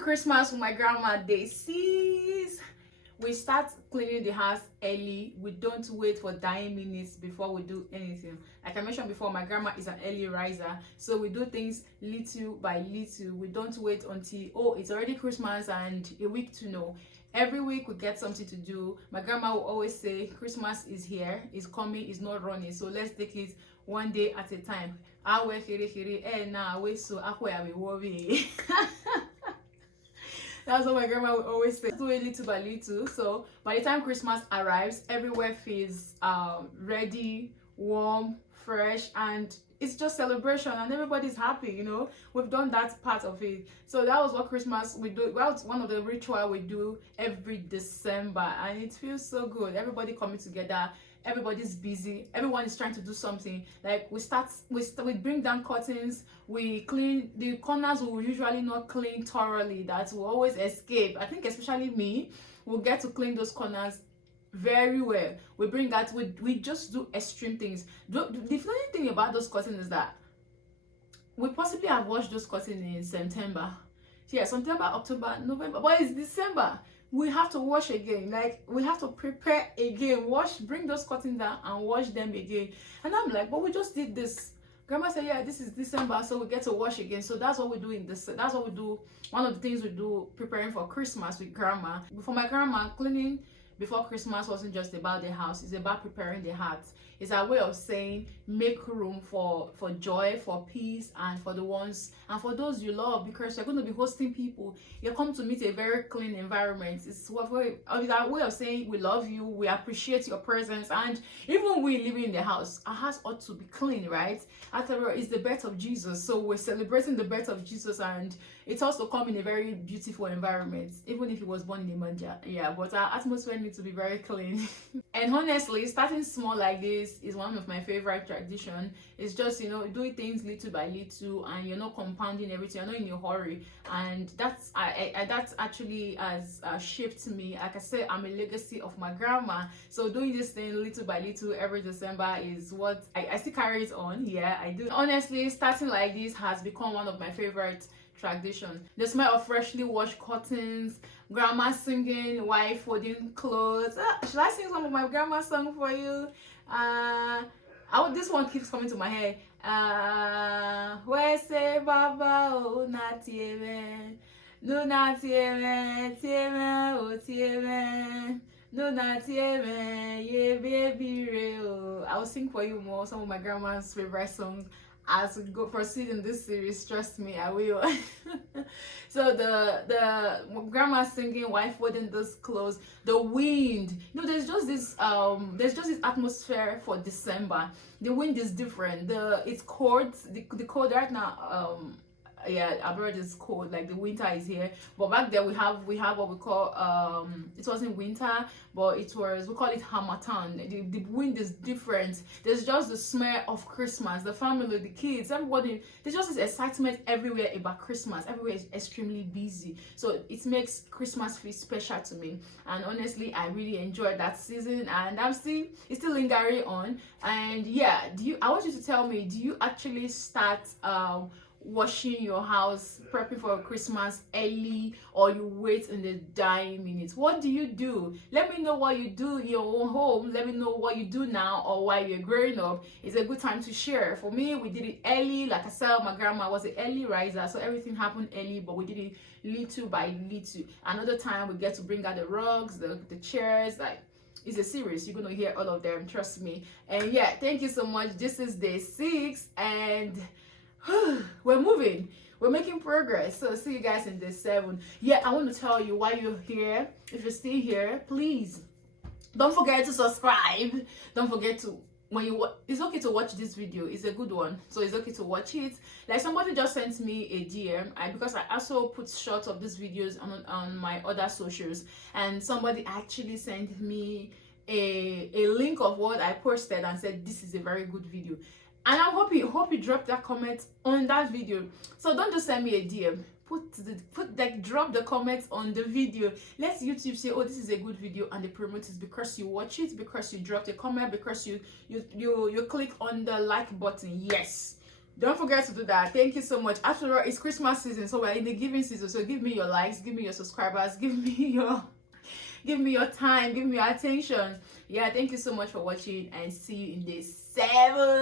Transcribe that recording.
Christmas with my grandma day 6. We start cleaning the house early. We don't wait for dying minutes before we do anything. Like I mentioned before, my grandma is an early riser, so we do things little by little. We don't wait until, oh, it's already Christmas and a week to know. Every week we get something to do. My grandma will always say, Christmas is here, is coming, is not running, so let's take it one day at a time. That's what my grandma would always say. Do it little by little. So by the time Christmas arrives, everywhere feels ready, warm, fresh, and it's just celebration and everybody's happy, you know. We've done that part of it. So that was what Christmas we do. Well, it's one of the ritual we do every December, and it feels so good. Everybody coming together. Everybody's busy, everyone is trying to do something. Like we bring down curtains, we clean the corners. We will usually not clean thoroughly, that will always escape. I think especially me will get to clean those corners very well. We bring that, we just do extreme things. The funny thing about those curtains is that we possibly have washed those curtains in September, yeah, September, October, November, but it's December. We have to wash again. Like, we have to prepare again, wash, bring those curtains down and wash them again. And I'm like, but we just did this. Grandma said, yeah, this is December, so we get to wash again. So that's what we do in this. That's what we do. One of the things we do preparing for Christmas with grandma. For my grandma, cleaning before Christmas wasn't just about the house, it's about preparing the heart. It's a way of saying make room for joy, for peace, and for the ones and for those you love, because you're going to be hosting people. You come to meet a very clean environment. It's a way of saying we love you, we appreciate your presence, and even we living in the house, our house ought to be clean, right? After all, it's the birth of Jesus, so we're celebrating the birth of Jesus, and it's also come in a very beautiful environment, even if he was born in a manger. Yeah, but our atmosphere needs to be very clean. And honestly, starting small like this is one of my favorite traditions. It's just, you know, doing things little by little, and you're not compounding everything, you're not in a hurry, and that's that's actually has shaped me. Like I said, I'm a legacy of my grandma, so doing this thing little by little every December is what I still carry it on. Yeah, I do. Honestly, starting like this has become one of my favorite tradition. The smell of freshly washed curtains, grandma singing while folding clothes. Should I sing some of my grandma's song for you? This one keeps coming to my head. Where say Baba oh natiemen, no natiemen, tiemen oh tiemen, no natiemen, ye baby real. I will sing for you more some of my grandma's favorite songs as we go proceed in this series. Trust me, I will. So the grandma singing while folding those clothes, the wind, you know, there's just this atmosphere for December. The wind is different. It's cold. The cold right now, yeah, abroad is cold, like the winter is here, but back there we have what we call it wasn't winter, but we call it harmattan. The wind is different. There's just the smell of Christmas, the family, the kids, everybody. There's just this excitement everywhere about Christmas. Everywhere is extremely busy, so it makes Christmas feel special to me. And honestly, I really enjoyed that season, and it's still lingering on. And yeah, I want you to tell me, do you actually start washing your house, prepping for Christmas early, or you wait in the dying minutes? What do you do? Let me know what you do in your own home. Let me know what you do now or while you're growing up. It's a good time to share. For me, we did it early. Like I said, my grandma was an early riser, so everything happened early, but we did it little by little. Another time we get to bring out the rugs, the chairs, like it's a series. You're gonna hear all of them, trust me. And yeah, thank you so much. This is day 6, and we're moving, we're making progress. So see you guys in day 7. Yeah, I want to tell you, while you're here, if you're still here, please don't forget to subscribe. Don't forget to, it's okay to watch this video. It's a good one, so it's okay to watch it. Like, somebody just sent me a DM, because I also put shots of these videos on my other socials, and somebody actually sent me a link of what I posted and said this is a very good video. And I hope you drop that comment on that video. So don't just send me a DM. Drop the comments on the video. Let YouTube say, oh, this is a good video, and they promote it because you watch it, because you dropped a comment, because you click on the like button. Yes, Don't forget to do that. Thank you so much. After all, it's Christmas season, so we're in the giving season. So give me your likes, give me your subscribers, give me your time, give me your attention. Yeah, thank you so much for watching, and see you in day 7.